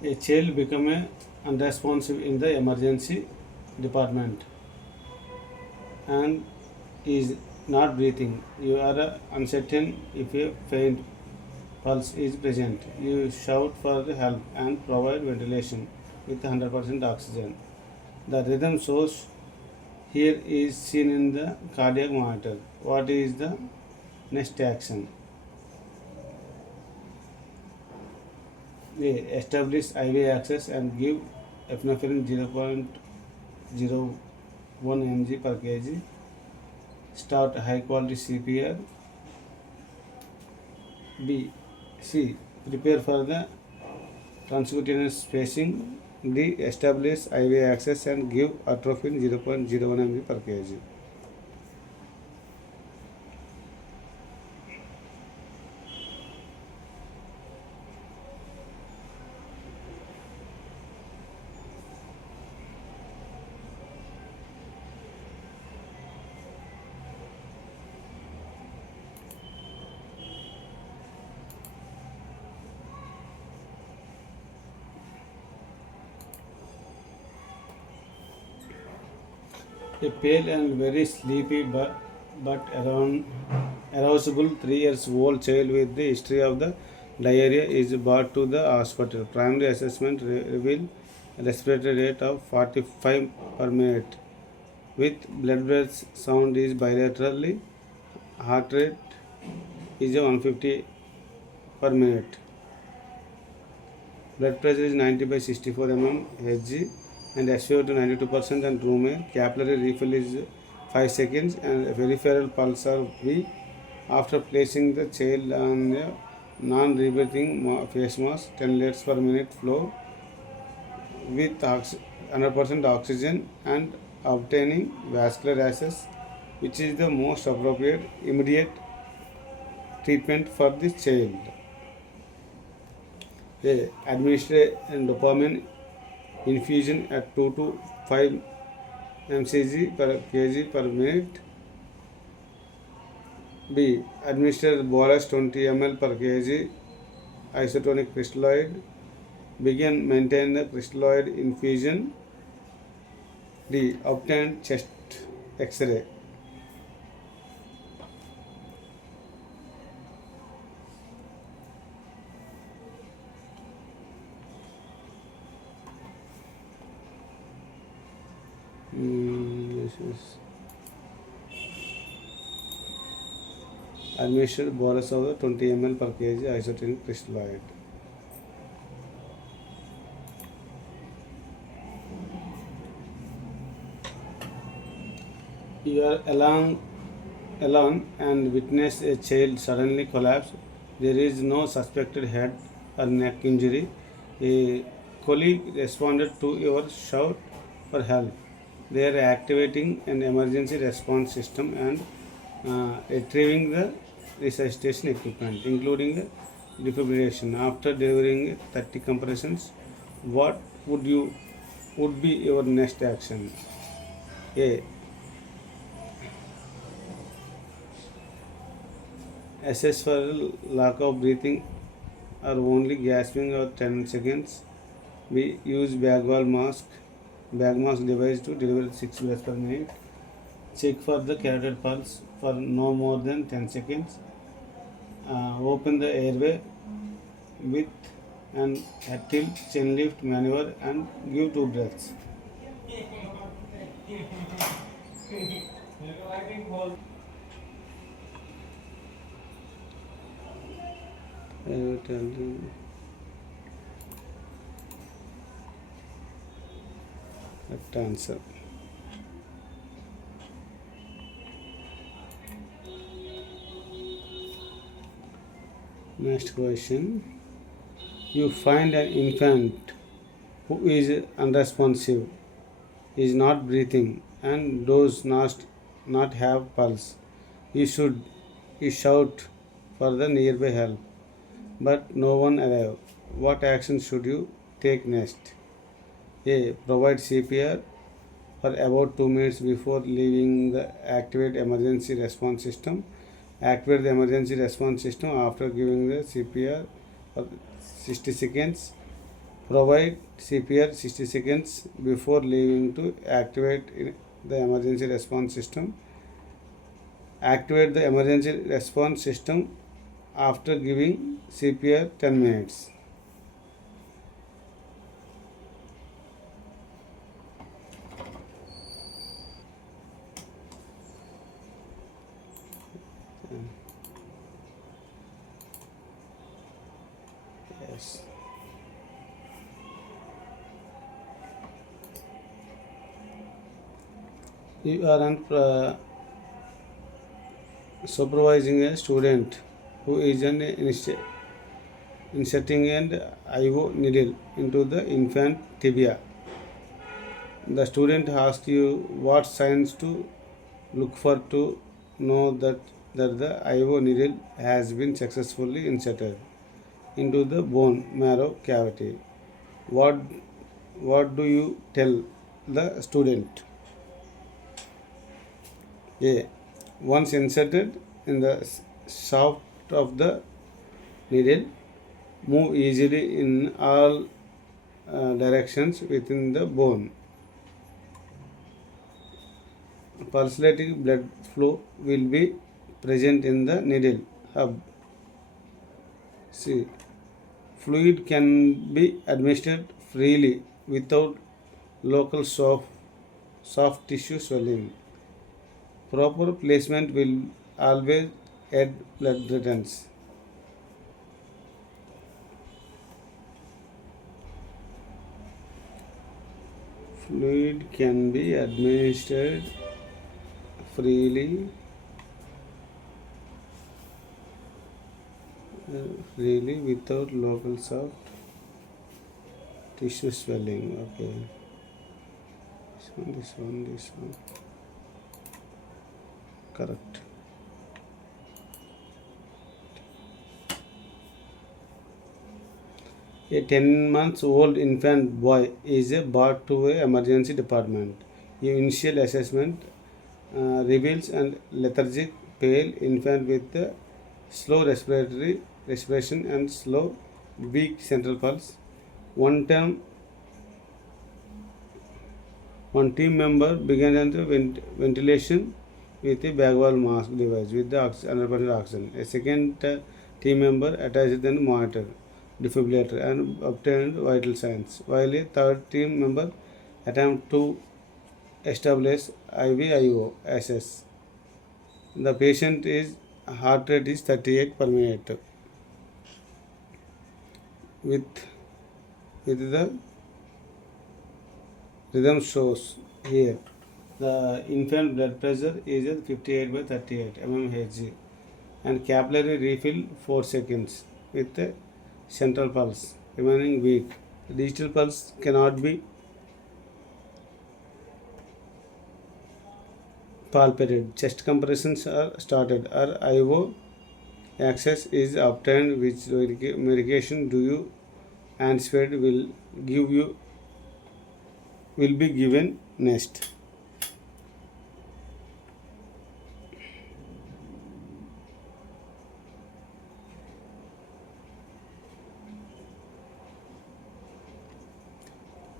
A child become unresponsive in the emergency department and is not breathing. You are uncertain if a faint pulse is present. You shout for help and provide ventilation with 100% oxygen. The rhythm source here is seen in the cardiac monitor. What is the next action? A. Establish IV access and give epinephrine 0.01 mg per kg. Start high quality CPR. B. C. Prepare for the transcutaneous spacing. D. Establish IV access and give atropine 0.01 mg per kg. A pale and very sleepy but arousable 3 years old child with the history of the diarrhea is brought to the hospital. Primary assessment revealed respiratory rate of 45 per minute with blood breath sound is bilaterally, heart rate is 150 per minute. Blood pressure is 90 by 64 Hg and SpO2 92% and room air. Capillary refill is 5 seconds and peripheral pulse of V. After placing the child on a non-rebreathing face mask, 10 liters per minute flow with 100% oxygen and obtaining vascular access, which is the most appropriate immediate treatment for the child. A. Administer dopamine infusion at 2 to 5 mcg per kg per minute. B. Administer bolus 20 ml per kg isotonic crystalloid. Begin maintain the crystalloid infusion. D. Obtain chest X-ray. This is administered bolus of the 20 ml per kg isotonic crystalloid. You are alone and witness a child suddenly collapse. There is no suspected head or neck injury. A colleague responded to your shout for help. They are activating an emergency response system and retrieving the resuscitation equipment, including the defibrillation. After delivering 30 compressions, what would be your next action? A. Assess for lack of breathing or only gasping or 10 seconds. B. Use bag mask device to deliver 6 breaths per minute. Check for the carotid pulse for no more than 10 seconds. Open the airway with an active chin lift maneuver and give 2 breaths. I will tell you. Correct answer. Next question. You find an infant who is unresponsive, is not breathing, and does not have pulse. You shout for the nearby help, but no one arrive. What action should you take next? A. Provide CPR for about 2 minutes before leaving the activate emergency response system. Activate the emergency response system after giving the CPR for 60 seconds. Provide CPR 60 seconds before leaving to activate the emergency response system. Activate the emergency response system after giving CPR 10 minutes. Yes. You are supervising a student who is inserting an IO needle into the infant tibia. The student asks you what signs to look for to know that the IO needle has been successfully inserted into the bone marrow cavity. What what do you tell the student? A. Once inserted in the shaft of the needle, move easily in all directions within the bone. Pulsating blood flow will be present in the needle hub. C. Fluid can be administered freely without local soft tissue swelling. Proper placement will always aid blood returns. Fluid can be administered freely without local soft tissue swelling. Okay. This one. Correct. A 10 months old infant boy is brought to an emergency department. Initial assessment reveals an lethargic, pale infant with slow respiration and slow, weak central pulse. One team member began the ventilation with a bag wall mask device with the 100% oxygen. A second team member attached the monitor, defibrillator and obtained vital signs, while a third team member attempted to establish IVIO SS. The patient is heart rate is 38 per minute with the rhythm shows here. The infant blood pressure is at 58 by 38 mmHg and capillary refill 4 seconds with the central pulse remaining weak. The digital pulse cannot be palpated. Chest compressions are started. IO access is obtained. Which medication do you anticipate will be given next?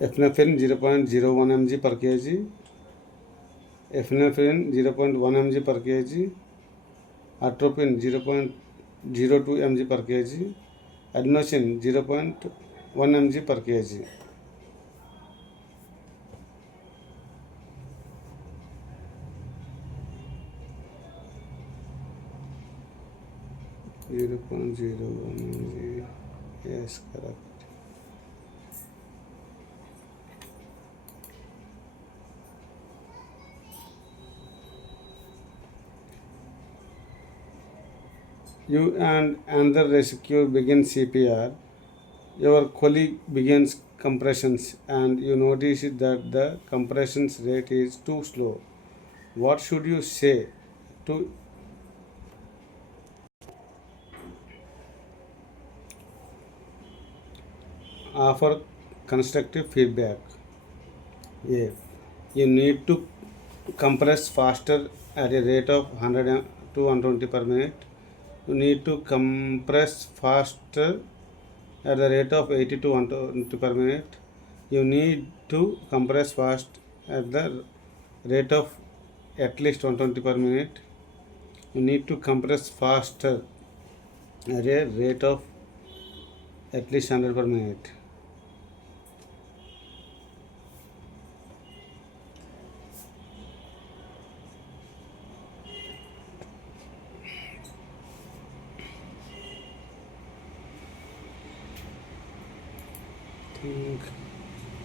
Epinephrine 0.01 mg per kg, epinephrine 0.1 mg per kg, atropine 0.02 mg per kg, adenosine 0.1 mg per kg. Yes, correct. You and another rescue begin CPR. Your colleague begins compressions and you notice that the compressions rate is too slow. What should you say to offer constructive feedback? Yeah. You need to compress faster at a rate of 100 to 120 per minute. You need to compress faster at the rate of 80 to 120 per minute. You need to compress fast at the rate of at least 120 per minute. You need to compress faster at a rate of at least 100 per minute. Think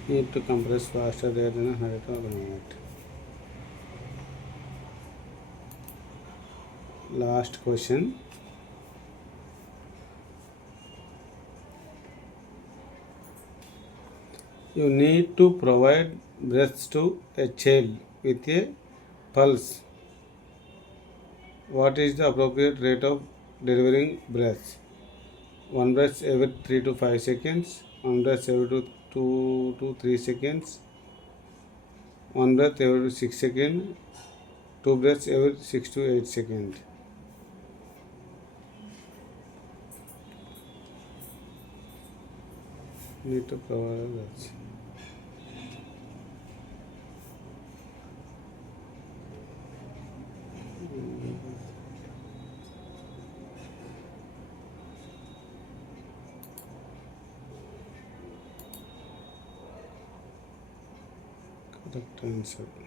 need to compress faster than 100 per minute. Last question. You need to provide breath to a child with a pulse. What is the appropriate rate of delivering breaths? One breath every 3 to 5 seconds, one breath every 2 to 3 seconds, one breath every 6 seconds, two breaths every 6 to 8 seconds. Need to provide breaths. Correct answer.